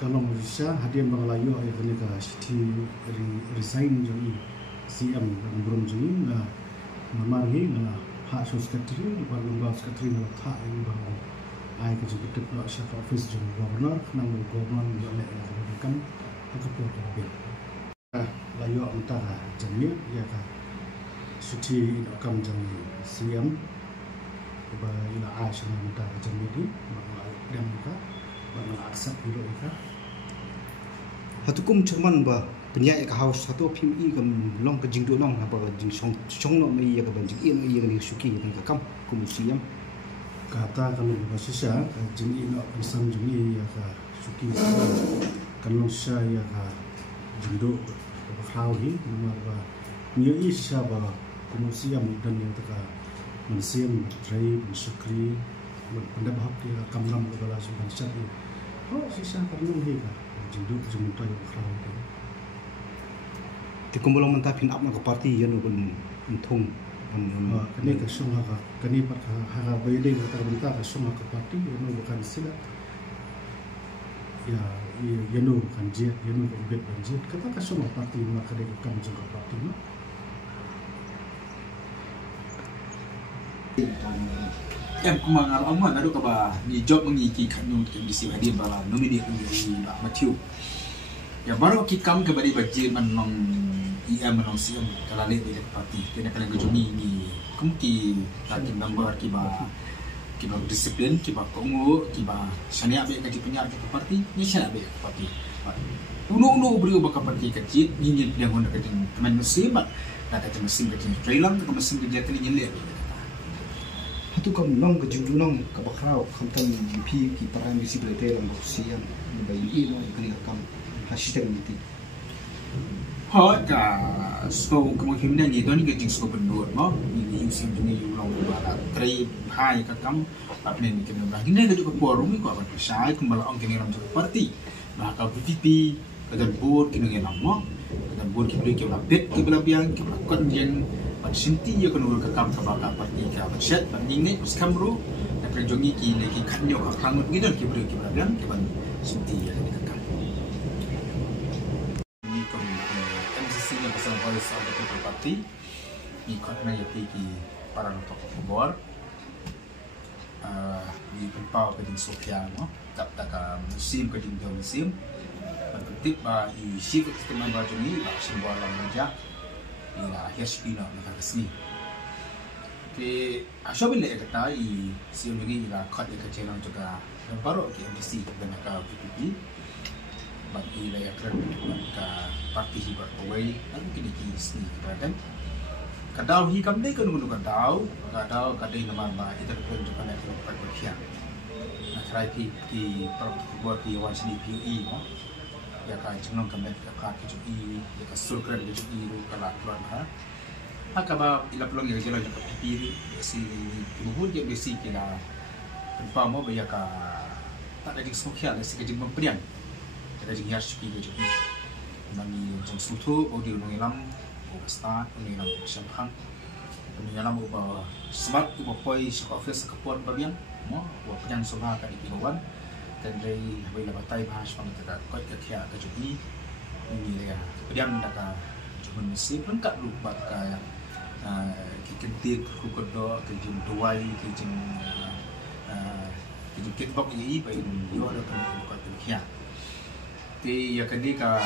Kalau Malaysia hadir Bangladesh ayat ni ka city resign jadi CM belum jadi lah memari lah hak sekretari lepas lembaga sekretari lah hak yang baru ayat kejutan pula syaf office jadi governor nama governor dia nak kan agak puas lebih layu antara jamil ya ka city nakam jadi CM lepas ila Aisyah antara jamil ni dan muka bang aksap dulu ka hatukum cuman ba penyak ka house satu PME kam long ka jingdo long apa jing song no mai ya ka banjing im ya ni suki ni ka kam kumusiam kata kalau bahasa Indonesia ka jing ino pisang jing ya ka suki kan long sha ya ka jingdo ka khau hi nomor ba ni isha ba kumusiam dan yang ka mensiam trai sukri benda bahap dia kamram kepala sukan syari sisa perlu hingga jinduk jemutah yang kau itu dikumpulan mentapin apa ke parti yang belum untung kini kesung haka kini haka bayar kata bentar kesung haka parti yang bukan silat ya yang bukan jet yang bukan bet banjir kata kesung parti maka dia akan juga parti em kumangal aman adu kaba ni job mengiki kanung ke bisi hadir bala nominate ni Matthew ya baru kikam ke bari budget manong manong siam kalale de parti kena kala gejoni ni kumki takin number kiba disiplin kiba kongo kiba sania be kaji penyak ke parti ni sania be parti uno beri baka parti kecil ni yang honda kajin teman musim nak kata musim kajin trailer ke musim kerja tadi nyele hatu kam long ke judul long ke bakrau kamtan MP ki paran bisi belete lang siang bayi no ikni kam hashtag niti ha ka so kamu himna ni doni ke jing so benur mo ni usim ni long bala trai hai ka kam apne ni kena bah ni ke forum ko apa sai kembala ong kini ram parti bah ka VP ka board kini ngelam mo ka board ki beri ke bet ke bela biang ke kon yang Sinti ya kan urut kekam kabaka parti ka budget banding ni skamru nak jongi ki lagi kanyo ka kangut gitu ki beri ki beragam ki ban sinti ya ni kekam ni kom MCC yang pasal voice of the people party ni kot na ya ki para untuk kubor ni penpau ke ding sofia no tak musim ke ding musim penting ba i sifat teman ba jongi ba simbol lam raja ila hispina na kasni ke ashabil le kata I siam lagi ila khat ke channel juga baru ke MDC dan ka PPP bagi ila ya kran ka parti hibar away dan kini sni kan kadau hi kam dei kan kadau kadai nama ba itu pun juga nak berkhia nak try ki buat ki wan sini PE no ya ka jenong kamet ka ke jui ya ka surkran ke jui ru kala tuan ha akaba ila pelong ya jela ka pipi si buhut ya besi kila tanpa mo ba ya ka tak ada sokya si ke jing memprian ada jing ya spi ke jui nami jong sutu audio ngilam o start ngilam champang ngilam ba smart ba poi sa office ka pon ba biang mo wa penyang soba ka di piluan dan dari bila batai bahas pada dekat kot kekia kejubi ini dia pedang daka cuma mesti lengkap lupa ka kikentik kukodo kejum tuai kejum kickbox ini baik yo ada kot kekia ti ya kadi ka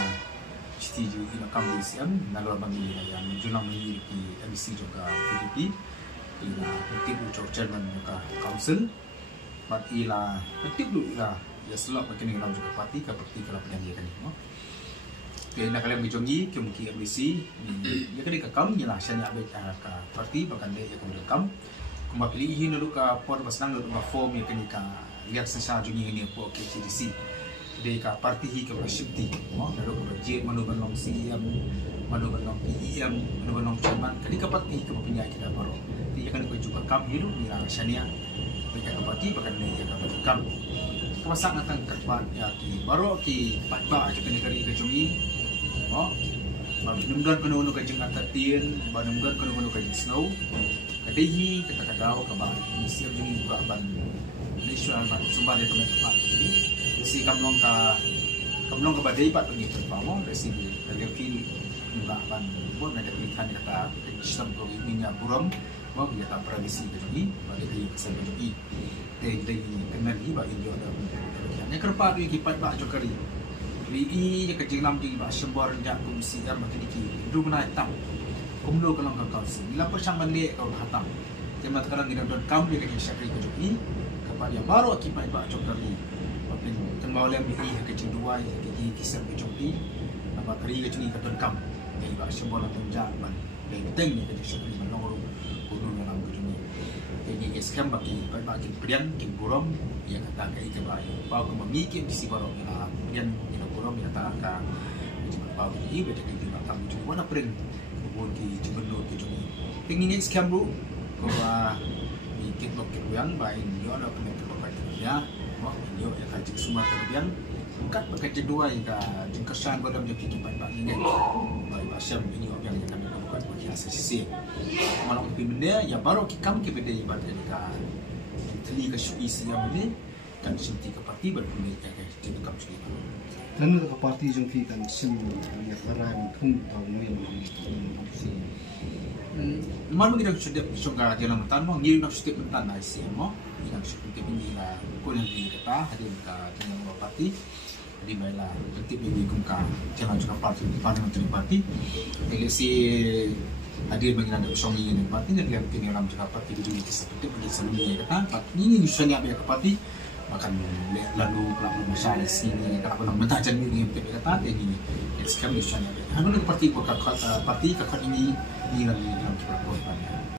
citi ju ina kam siam nagara bangi yang junang ni ki MC juga PDP ila ketik ucap chairman juga council ila betul ila ya selap makin dalam juga parti ke parti kalau penyanyi kan no ke nak kalian bijongi ke mungkin ABC ni ya kan kam ni lah saya nak ke parti bahkan dia ke kam kuma pilih ini dulu ke port basnang dulu form ya kan ka lihat sesa jungi ini po ke CDC dia ke parti hi ke bersyuti no lalu ke budget manu banong CM manu banong PM manu banong chairman kan ke parti ke penyanyi kita baru dia kan ke juga kam hidup ni lah saya ke parti bahkan dia ke kam kawasan akan kerbat ya ki baru ki patba kita negeri kejungi oh Menungguan kuno-kuno kajeng Atatin, menungguan kuno-kuno kajeng Snow. Kadehi kata-kadao kaban museum juni buka ban Malaysia ban sumber dia teman tempat ini. Si kamlong ka badai pat pergi terpamo dari sini. Kalau kini buka ban pun ada pilihan kata sistem kau ini buram, mau kita tradisi begini, bagi dia kesan begini. Dari kenal ni bagi dia ada. Yang kerpa tu kipat pak jokari. Lagi yang kecil lam di sumber jak kumsi dan macam ini. Dulu mana hitam. Kumlo kalau kau sih. Bila percamban dia kau hatam. Tema sekarang kita don kamu dia kecil syakri kejoki. Kapan dia baru kipat pak jokari. Apin kenal lem ini kecil dua yang kecil kisah kejoki. Apa kari kecil kita don kamu. Jadi pak sumber atau jak ban. Penting ni kecil syakri menorang kuno dalam kejoki. Jadi eskem bagi bagi pilihan kimburom yang kata kai ke bayu. Bau kemamikir di si baru pilihan yang kata ka cuma bau ini betul kita nak tahu cuma mana pering buat ki cuma lo ki cuma tinggi ni scam bro kau mikir blokir yang baik dia ada penekan berbagai ya wah dia yang kaji semua kemudian kat bekerja dua yang jengkesan pada menjadi tempat ini baik pasal ini yang kami lakukan bagi hasil sisi malam benda ya baru kita benda ibadah kita teli ke isi yang ini kan sinti ke parti berpulih kayak kita kam sini. Dan ke parti jong fi kan sim ya karan thung tau min si Malu kita sudah suka jalan tan mo ngi nak step tan na isi mo yang seperti ini lah ko yang di kata hadir ka jalan parti di baila tip ini kumka jalan juga parti parliamentary party elesi hadir bagi anda usong ini parti yang kini dalam juga parti di seperti ini sebelumnya kata ini usunya apa parti makan lalu kalau misalnya sini kalau nak mentah jadi ni betul kata ini sekarang usunya apa? Hanya parti kakak ini dalam kita